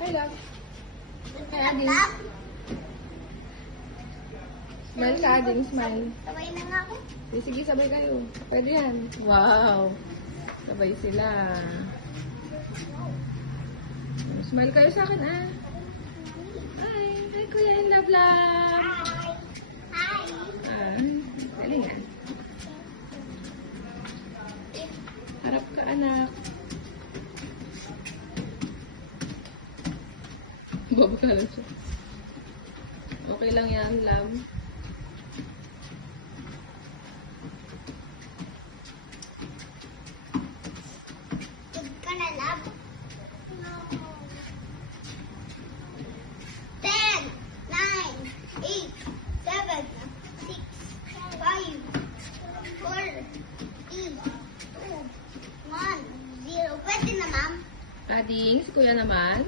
Hi, love. Hi, Ading. Smile ka, Ading. Smile. Sabay na nga ako. Sige, sabay kayo. Pwede yan. Wow. Sabay sila. Smile kayo sa akin, ah. Hi. Hi, Kuya and Love Love. Hi. Ah, galingan. Harap ka, anak. Bobo ka lang siya. Okay lang yan, love. Good ka na, love. 10, 9, 8, 7, 6, 5, 4, 3, 2, 1, 0. Pwede na, ma'am. Ading, si Kuya naman.